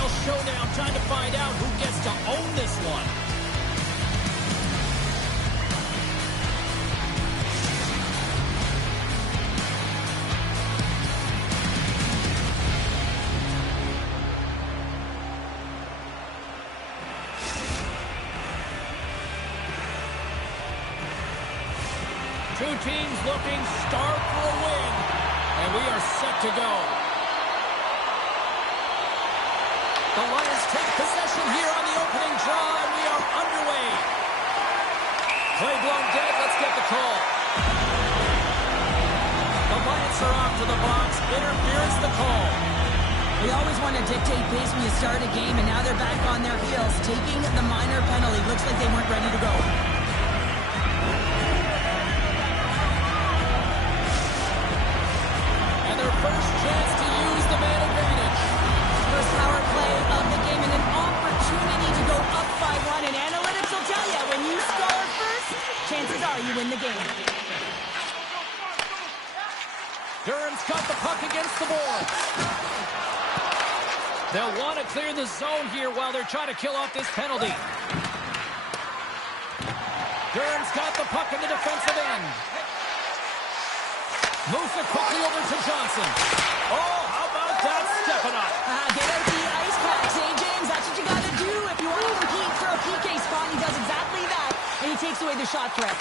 final showdown. Time to find out who gets to own this one. Two teams looking starved for a win, and we are set to go. The Lions take possession here on the opening draw, and we are underway. Play blown dead. Let's get the call. The Lions are off to the box. Interference the call. We always want to dictate pace when you start a game, and now they're back on their heels, taking the minor penalty. Looks like they weren't ready to go. And their first chance to use the man advantage. First power play of the game and an opportunity to go up by one. And analytics will tell you, when you score first, chances are you win the game. Durham's got the puck against the boards. They'll want to clear the zone here while they're trying to kill off this penalty. Durham's got the puck in the defensive end. Moves it quickly over to Johnson. Oh, how about that stepping up? Get out the ice packs, James? That's what you got to do if you want to compete for a PK spot. He does exactly that, and he takes away the shot threat.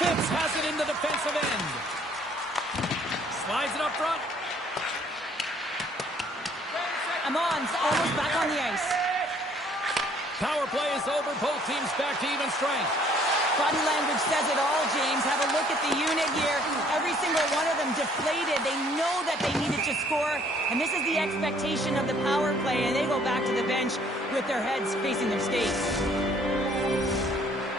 Phipps has it in the defensive end. Slides it up front. Amon's almost back on the ice. Power play is over. Both teams back to even strength. Body language says it all, James. Have a look at the unit here. Every single one of them deflated. They know that they needed to score, and this is the expectation of the power play, and they go back to the bench with their heads facing their skates.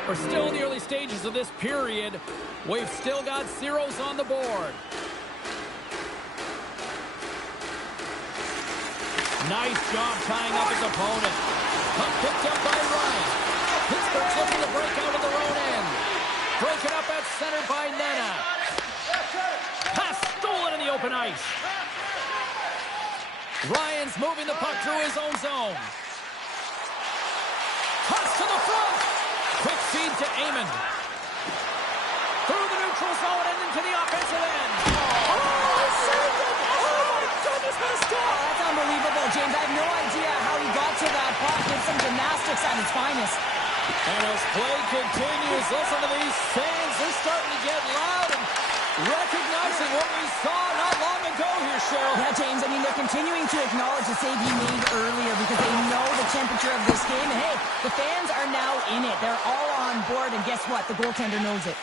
We're still in the early stages of this period. We've still got zeros on the board. Nice job tying up his opponent. Puck picked up by Ryan. Pittsburgh's looking to break out of their own end. Break it up at center by Nena. Pass stolen in the open ice. Ryan's moving the puck through his own zone. Toss to the front. Quick feed to Amon. Through the neutral zone and into the offensive end. That's unbelievable, James. I have no idea how he got to that puck. It's some gymnastics at its finest. And as play continues, listen to these fans. They're starting to get loud and recognizing what we saw not long ago here, Cheryl. Yeah, James, I mean, they're continuing to acknowledge the save he made earlier because they know the temperature of this game. And hey, the fans are now in it. They're all on board, and guess what? The goaltender knows it.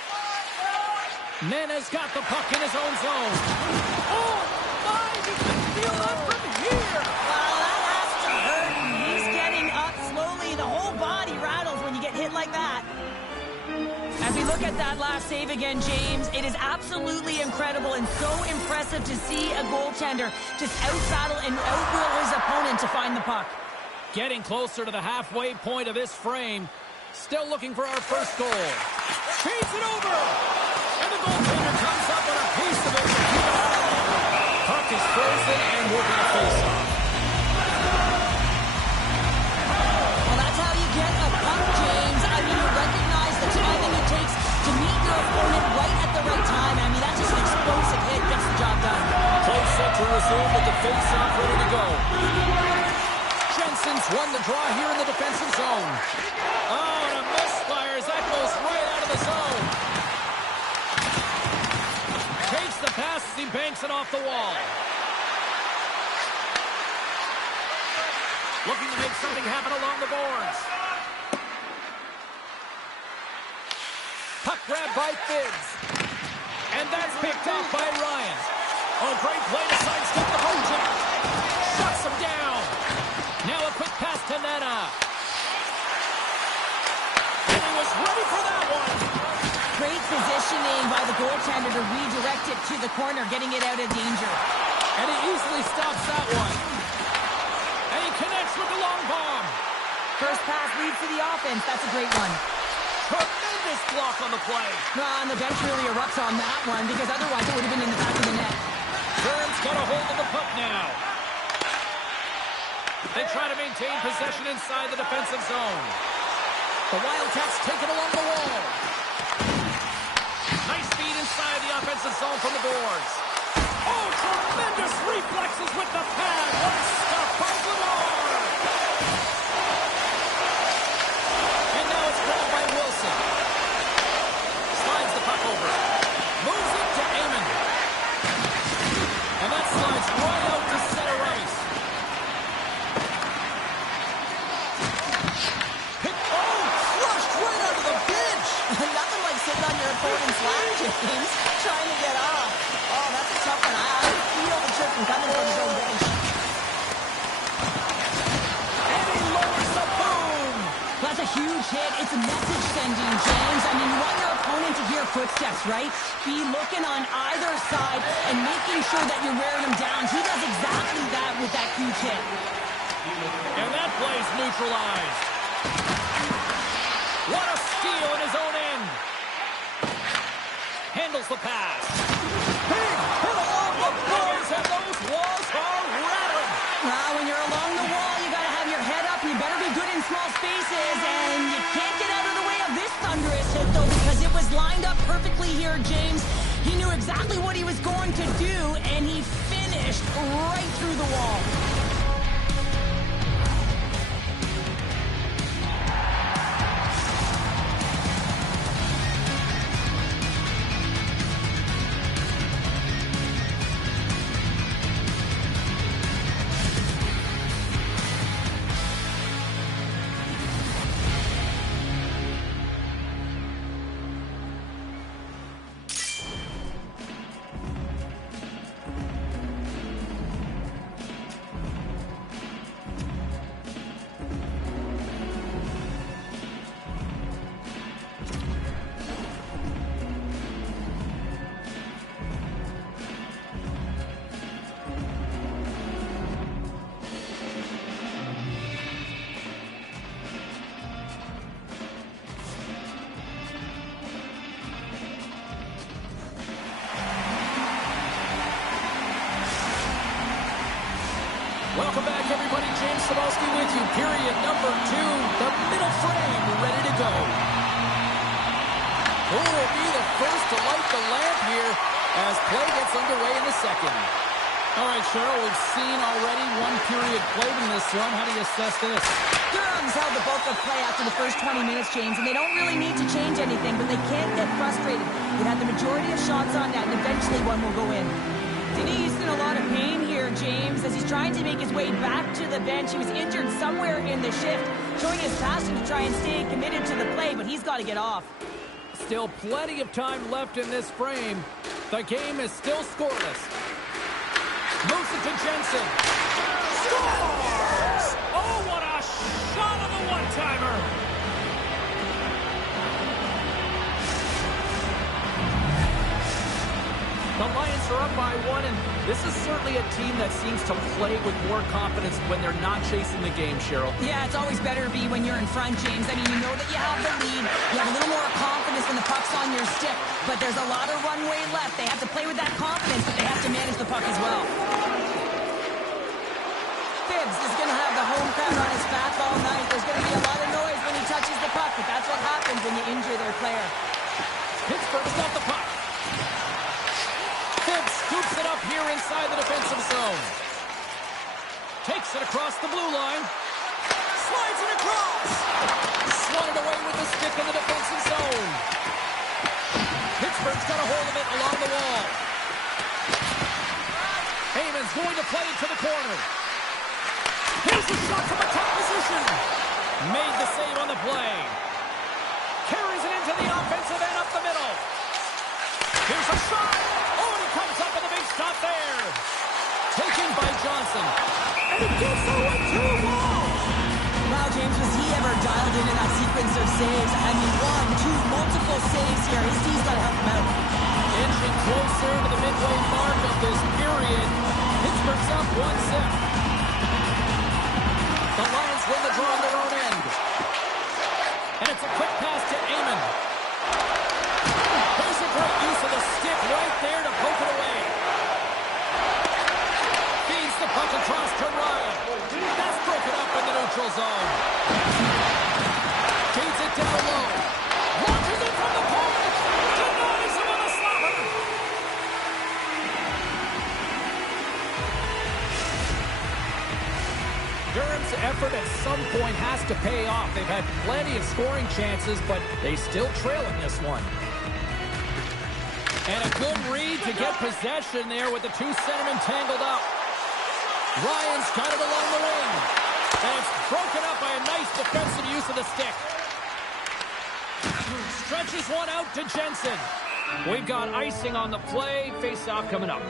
Nena's got the puck in his own zone. Oh, my! You can feel that from here. Well, that has to hurt. He's getting up slowly. The whole body rattles when you get hit like that. As we look at that last save again, James, it is absolutely incredible and so impressive to see a goaltender just out-battle and out-will his opponent to find the puck. Getting closer to the halfway point of this frame. Still looking for our first goal. Feeds it over! And the goaltender comes up with a piece of it to keep it out. Puck is frozen and we're going to face off. Well, that's how you get a puck, James. I mean, you recognize the timing it takes to meet your opponent right at the right time. I mean, that's just an explosive hit. Gets the job done. Play set to resume with the face-off ready to go. Jensen's won the draw here in the defensive zone. Oh, and a misfires. That goes right out of the zone. Takes the pass as he banks it off the wall. Looking to make something happen along the boards. Puck grab by Figs. And that's picked off by Ryan. Oh, great play to sidestep the Bojack. Shuts him down. Now a quick pass to Nena. And he was ready for that one. Great positioning by the goaltender to redirect it to the corner, getting it out of danger. And he easily stops that one. And he connects with the long bomb. First pass leads to the offense. That's a great one. Tremendous block on the play. And the bench really erupts on that one because otherwise it would have been in the back of the net. Burns got a hold of the puck now. They try to maintain possession inside the defensive zone. The Wildcats take it along the wall. Nice feed inside the offensive zone from the boards. Oh, tremendous reflexes with the pad. What stuff by Lamar. And now it's grabbed by Wilson. Slides the puck over. Moves it to Amon. And that slides right out to center ice. Crushed right out of the bench. Nothing like sitting on your opponent's lap, James, trying to get off. Oh, that's a tough one. I feel the trip from coming from his own bench. And he lowers the boom. That's a huge hit. It's a message sending, James. I mean, you want your opponent to hear footsteps, right? Be looking on either side and making sure that you're wearing him down. He does exactly that with that huge hit. And that play's neutralized. What a steal in his own end. Handles the pass. Big hit along the boards, and those walls are rattling. When you're along the wall, you got to have your head up. You better be good in small spaces, and you can't get out of the way of this thunderous hit, though, because it was lined up perfectly here, James. He knew exactly what he was going to do, and he finished right through the wall. Welcome back, everybody. James Cebulski with you. Period number 2. The middle frame ready to go. Who will be the first to light the lamp here as play gets underway in the second? All right, Cheryl, we've seen already one period played in this run. How do you assess this? Durham's held the bulk of play after the first 20 minutes, James, and they don't really need to change anything, but they can't get frustrated. They had the majority of shots on net, and eventually one will go in. He's in a lot of pain here, James, as he's trying to make his way back to the bench. He was injured somewhere in the shift, showing his passion to try and stay committed to the play, but he's got to get off. Still plenty of time left in this frame. The game is still scoreless. Moves it to Jensen. Scores! Oh, what a shot on the one-timer! The Lions are up by 1, and this is certainly a team that seems to play with more confidence when they're not chasing the game, Cheryl. Yeah, it's always better to be when you're in front, James. I mean, you know that you have the lead. You have a little more confidence when the puck's on your stick, but there's a lot of runway left. They have to play with that confidence, but they have to manage the puck as well. Phibbs is going to have the home crowd on his back all night. There's going to be a lot of noise when he touches the puck, but that's what happens when you injure their player. Pittsburgh's got the puck. Phibbs scoops it up here inside the defensive zone. Takes it across the blue line. Slides it across. Swatted away with the stick in the defensive zone. Pittsburgh's got a hold of it along the wall. Heyman's going to play it to the corner. Here's the shot from a top position. Made the save on the play. Carries it into the offensive end up the middle. Here's a shot. Oh, and he comes up with a big stop there. Taken by Johnson. And he gets away to the wall. Wow, James, was he ever dialed into that sequence of saves? I mean, 1, 2, multiple saves here. His team's got to help him out. Inching closer to the midway mark of this period. Pittsburgh's up 1-0. The Lions win the draw on their own end. And it's a quick pass to Amon. There's a great use of the stick right there to poke it away. Feeds the puck across to Ryan. That's broken zone. Feeds it down low. Launches it from the point. Denies him on the slobber. Durham's effort at some point has to pay off. They've had plenty of scoring chances, but they still trail in this one. And a good read to get possession there with the two centermen tangled up. Ryan's got it along the wing. And it's broken up by a nice defensive use of the stick. Stretches one out to Jensen. We've got icing on the play. Face-off coming up.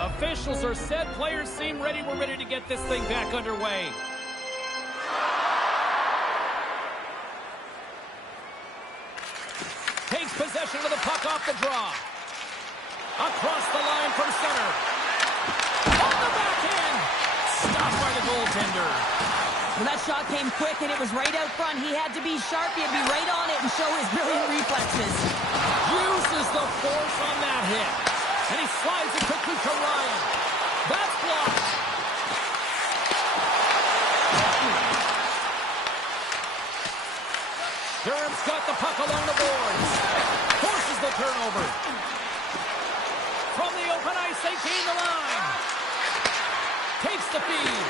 Officials are set. Players seem ready. We're ready to get this thing back underway. Takes possession of the puck off the draw. Across the line from center. On the backhand. Stopped by the goaltender. Well, that shot came quick, and it was right out front. He had to be sharp. He had to be right on it and show his brilliant reflexes. Uses the force on that hit. And he slides it quickly to Ryan. That's blocked. Durham's got the puck along the boards. Forces the turnover. From the open ice, they gain the line. Takes the feed.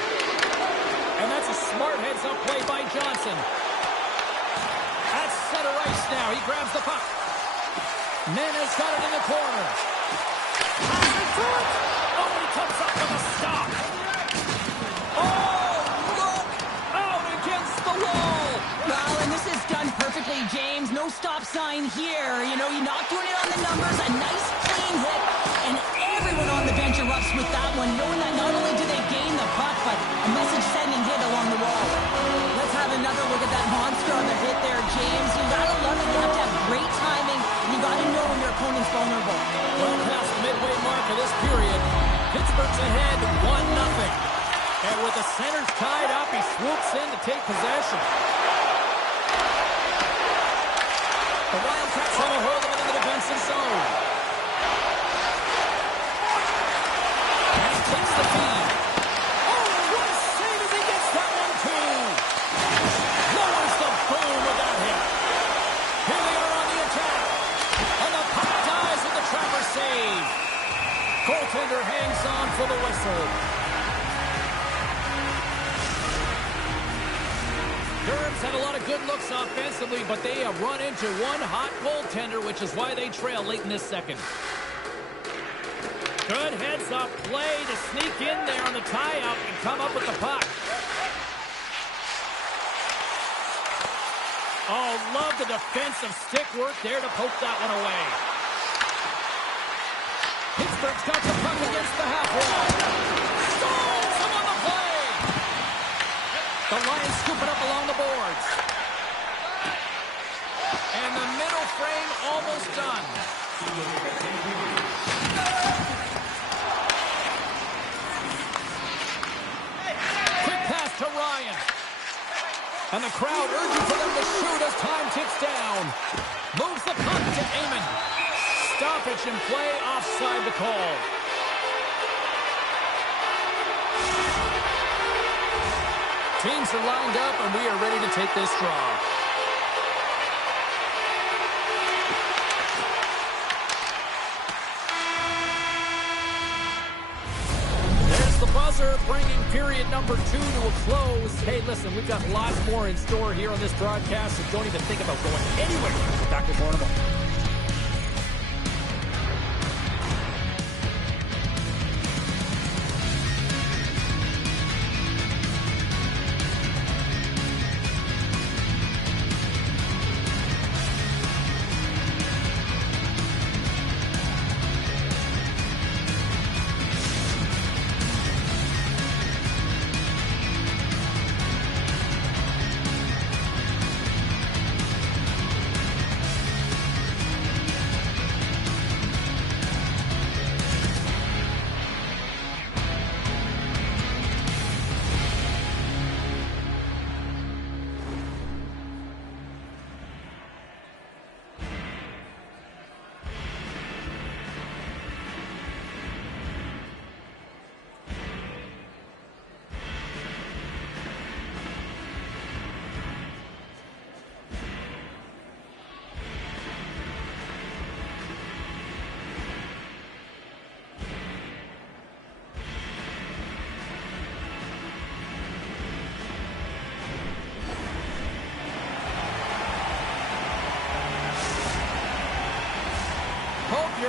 And that's a smart heads-up play by Johnson. At center ice now. He grabs the puck. Mena's got it in the corner. Passes to it. Oh, he comes up with a stop. Oh, look out against the wall. Well, and this is done perfectly, James. No stop sign here. You know, you're not doing it on the numbers. A nice, clean hit. And everyone on the bench erupts with that one, knowing that not only do they gain the puck, but a message-sending hit along the wall. Let's have another look at that monster on the hit there, James. You gotta love it. You have to have great timing. You gotta know when your opponent's vulnerable. Well past the midway mark of this period, Pittsburgh's ahead 1-0. And with the centers tied up, he swoops in to take possession. The Wildcats have a hold of it in the defensive zone. And he takes the feed. Oh, what a save as he gets that one, too. Lowers the boom with that hit. Here they are on the attack. And the puck dies with the trapper save. Goaltender hangs on for the whistle. Durham's had a lot of good looks offensively, but they have run into one hot goaltender, which is why they trail late in this second. Good heads-up play to sneak in there on the tie-up and come up with the puck. Oh, love the defensive stick work there to poke that one away. Pittsburgh's got the puck against the half wall. Stalls him on the play. The Lions scoop it up along the boards. And the middle frame almost done. Quick pass to Ryan. And the crowd urging for them to shoot as time ticks down. Moves the puck to Amon. Stoppage in play, offside the call. Teams are lined up, and we are ready to take this draw. There's the buzzer, bringing period number 2 to a close. Hey, listen, we've got lots more in store here on this broadcast, so don't even think about going anywhere. Back with more in a moment.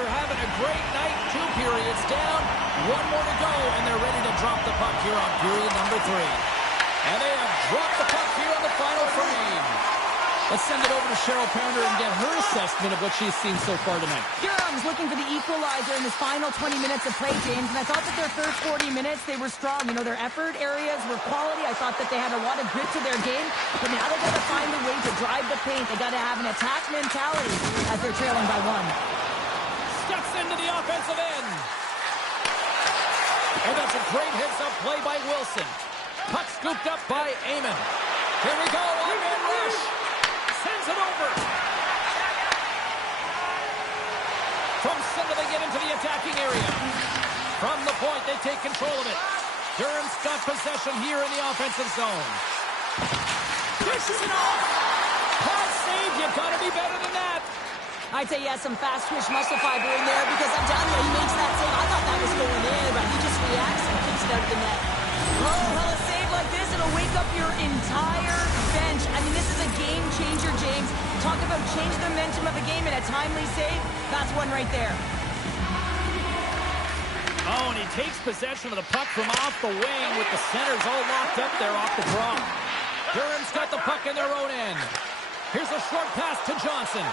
They're having a great night. 2 periods down. 1 more to go, and they're ready to drop the puck here on period number 3. And they have dropped the puck here on the final frame. Let's send it over to Cheryl Pounder and get her assessment of what she's seen so far tonight. Durham's looking for the equalizer in this final 20 minutes of play, James, and I thought that their first 40 minutes, they were strong. You know, their effort areas were quality. I thought that they had a lot of grit to their game, but now they got to find a way to drive the paint. They got to have an attack mentality as they're trailing by 1. Steps into the offensive end. And that's a great heads-up play by Wilson. Puck scooped up by Amon. Here we go, one-man rush. Sends it over. From center, they get into the attacking area. From the point, they take control of it. Durham's got possession here in the offensive zone. Dishes it off. Pass save, you've got to be better than that. I'd say he has some fast twitch muscle fiber in there because I'm telling you, he makes that save. I thought that was going in, but he just reacts and kicks it out of the net. Oh, well, a save like this, it'll wake up your entire bench. I mean, this is a game changer, James. Talk about change the momentum of a game in a timely save. That's one right there. Oh, and he takes possession of the puck from off the wing with the centers all locked up there off the draw. Durham's got the puck in their own end. Here's a short pass to Johnson.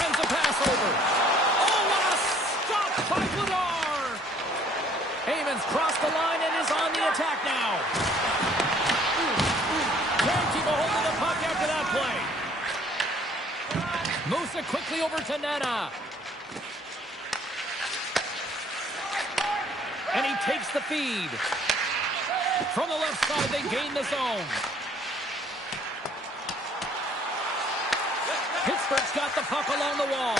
Sends a pass over. Oh, what a stop by Vladar! Amon's crossed the line and is on the attack now. Can't keep a hold of the puck after that play. Moves it quickly over to Nana. And he takes the feed. From the left side, they gain the zone. Pittsburgh's got the puck along the wall.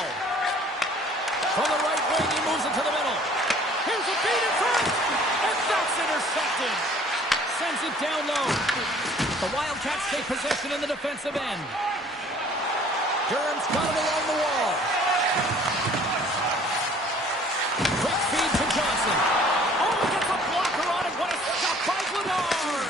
From the right wing, he moves it to the middle. Here's a feed in front, and that's intercepted. Sends it down low. The Wildcats take possession in the defensive end. Durham's got it along the wall. Quick feed to Johnson. Oh, he gets a blocker on it. What a stop by Vladar.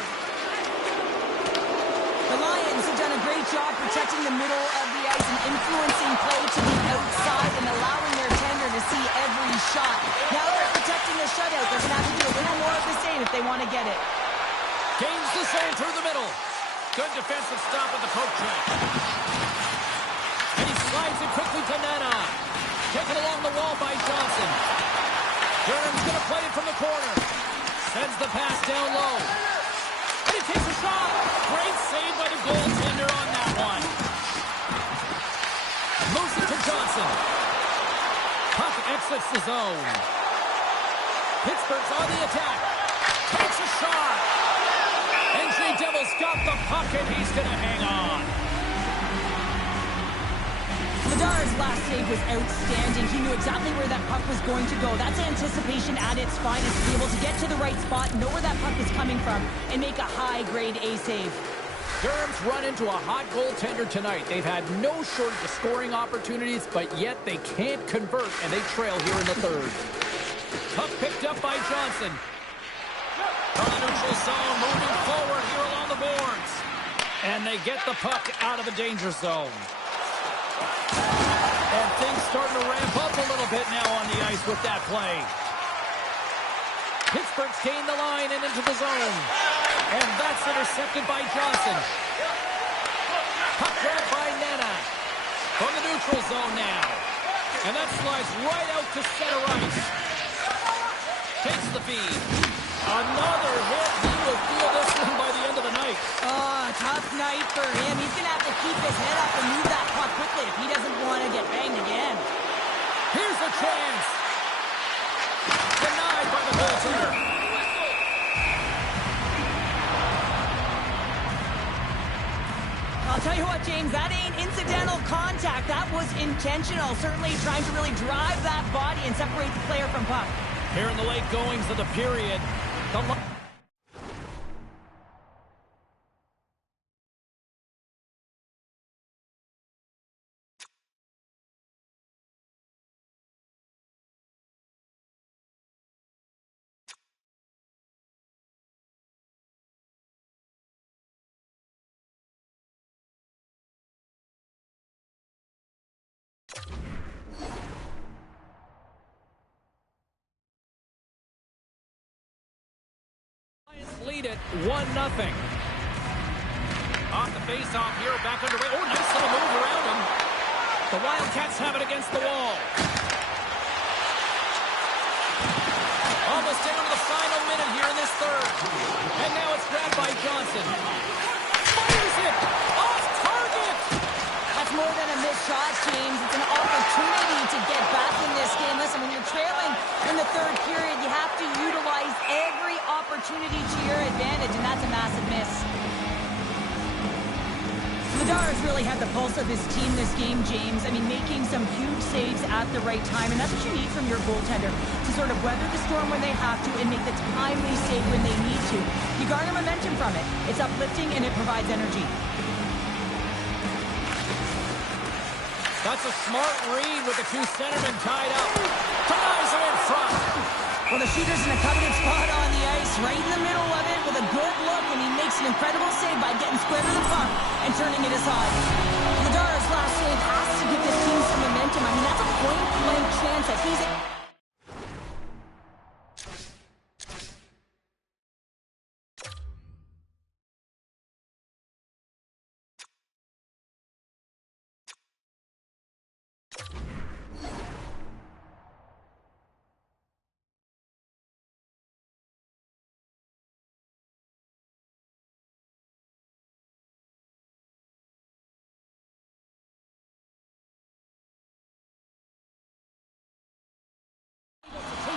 The Lions have done a great job protecting the middle of the ice and influencing play to the outside and allowing their tender to see every shot. Now they're protecting the shutout. They're going to have to do a little more of the same if they want to get it. Gains the zone through the middle. Good defensive stop at the poke check. And he slides it quickly to Nana. Taken along the wall by Johnson. Durham's going to play it from the corner. Sends the pass down low. And he takes a shot. Great save by the goaltender on that one. Moves it to Johnson. Puck exits the zone. Pittsburgh's on the attack. Takes a shot. NJ Devils got the puck, and he's going to hang on. Vladar's last save was outstanding. He knew exactly where that puck was going to go. That's anticipation at its finest, to be able to get to the right spot, know where that puck is coming from, and make a high-grade A save. Durham's run into a hot goaltender tonight. They've had no shortage of scoring opportunities, but yet they can't convert, and they trail here in the third. Puck picked up by Johnson. From the neutral zone, moving forward here along the boards. And they get the puck out of the danger zone. And things starting to ramp up a little bit now on the ice with that play. Pittsburgh's gained the line and into the zone. And that's intercepted by Johnson. Puck grab by Nana. From the neutral zone now. And that slides right out to center ice. Takes the feed. Another hit. He will feel this one by the end of the night. Oh, tough night for him. He's going to have to keep his head up and move that puck quickly if he doesn't want to get banged again. Here's a chance. Denied by the goaltender. I'll tell you what, James, that ain't incidental contact. That was intentional. Certainly trying to really drive that body and separate the player from puck. Here in the late goings of the period, the lead it 1-0. Off the face-off here, back underway. Oh, nice little move around him. The Wildcats have it against the wall. Almost down to the final minute here in this third. And now it's grabbed by Johnson. Fires it! Off target! That's more than a missed shot, James. It's an opportunity to get back in this game. Listen, when you're trailing in the third period, you have to utilize every opportunity to your advantage, and that's a massive miss. Ladar's really had the pulse of his team this game, James. I mean, making some huge saves at the right time, and that's what you need from your goaltender, to sort of weather the storm when they have to and make the timely save when they need to. You garner momentum from it. It's uplifting and it provides energy. That's a smart read with the two centermen tied up. Denies him in front. Well, the shooter's in a coveted spot on the ice, right in the middle of it with a good look, and he makes an incredible save by getting square to the puck and turning it aside. Ladar's last save has to give this team some momentum. I mean, that's a point-blank chance that he's...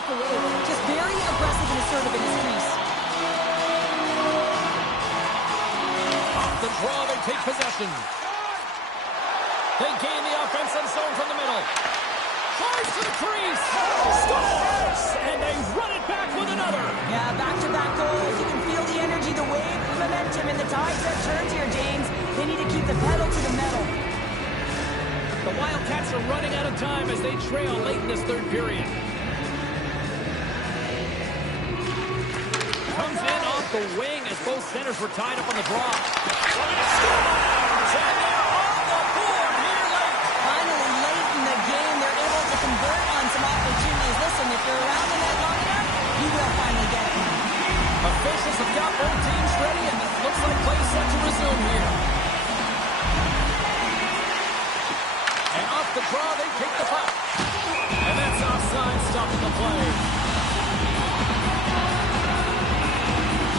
Just very aggressive and assertive in his crease. Off the draw, they take possession. They gain the offensive zone from the middle. Charge to the crease. Scores! And they run it back with another. Yeah, back-to-back goals. You can feel the energy, the wave, the momentum, and the tide set turns here, James. They need to keep the pedal to the metal. The Wildcats are running out of time as they trail late in this third period. Comes in off the wing as both centers were tied up on the draw. And they're on the board here late. Finally, late in the game, they're able to convert on some opportunities. Listen, if you're around the net long enough, you will finally get it. Officials have got both teams ready, and it looks like play set to resume here. And off the draw, they kick the puck. And that's offside, stopping the play.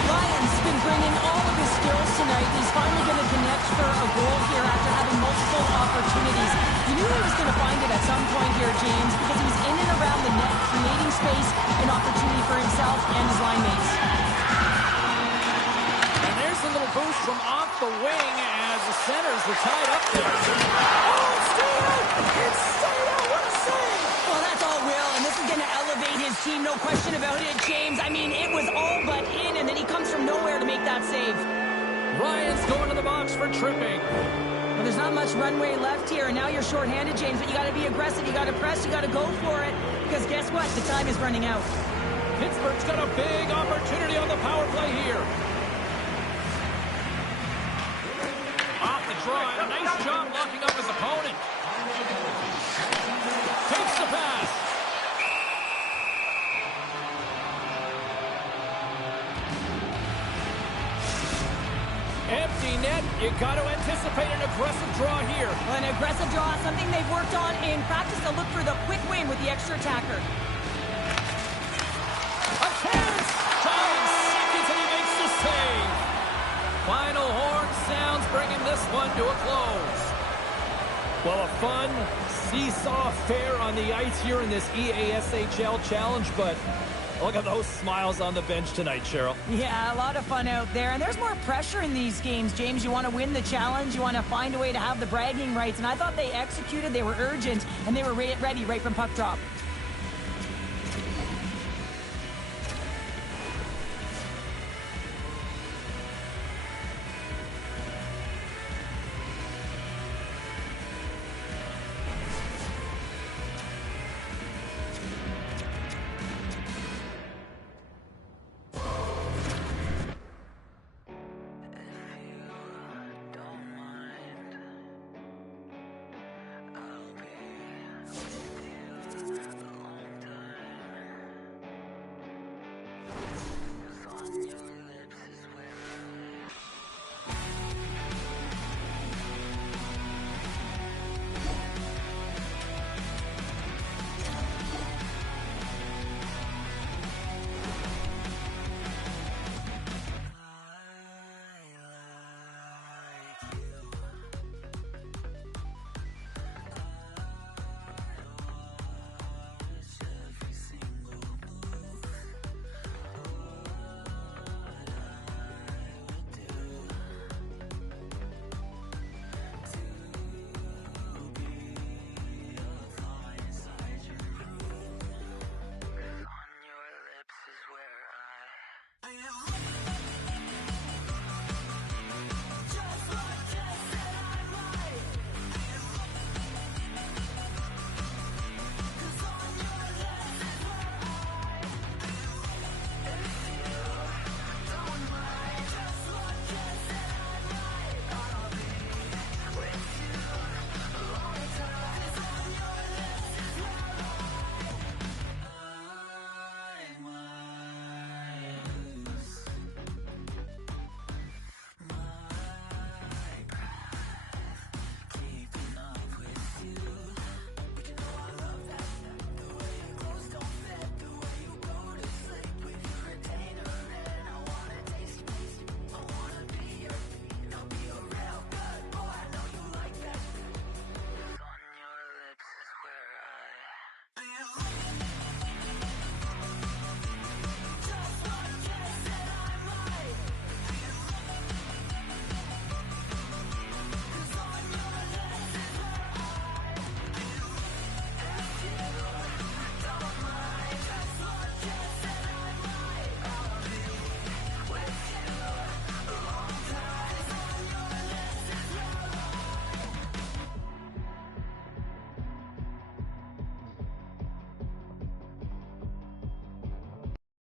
Ryan's been bringing all of his skills tonight. He's finally going to connect for a goal here after having multiple opportunities. You knew he was going to find it at some point here, James, because he was in and around the net, creating space and opportunity for himself and his line mates. And there's a little boost from off the wing as the centers were tied up there. Oh, it's stayed out! It's stayed out! What a save! Well, that's all Will, and this is going to elevate his team, no question about it, James. I mean, it was all but in, and then he comes from nowhere to make that save. Ryan's going to the box for tripping. Well, there's not much runway left here, and now you're shorthanded, James, but you got to be aggressive, you got to press, you got to go for it, because guess what? The time is running out. Pittsburgh's got a big opportunity on the power play here. Off the draw, and a nice job locking up his opponent. Takes the pass. Empty net. You got to anticipate an aggressive draw here. Well, an aggressive draw, something they've worked on in practice to look for the quick win with the extra attacker. A chance! Time seconds and he makes the save. Final horn sounds, bringing this one to a close. Well, a fun seesaw affair on the ice here in this EASHL challenge, but look at those smiles on the bench tonight, Cheryl. Yeah, a lot of fun out there. And there's more pressure in these games, James. You want to win the challenge. You want to find a way to have the bragging rights. And I thought they executed. They were urgent, and they were ready right from puck drop. Yeah.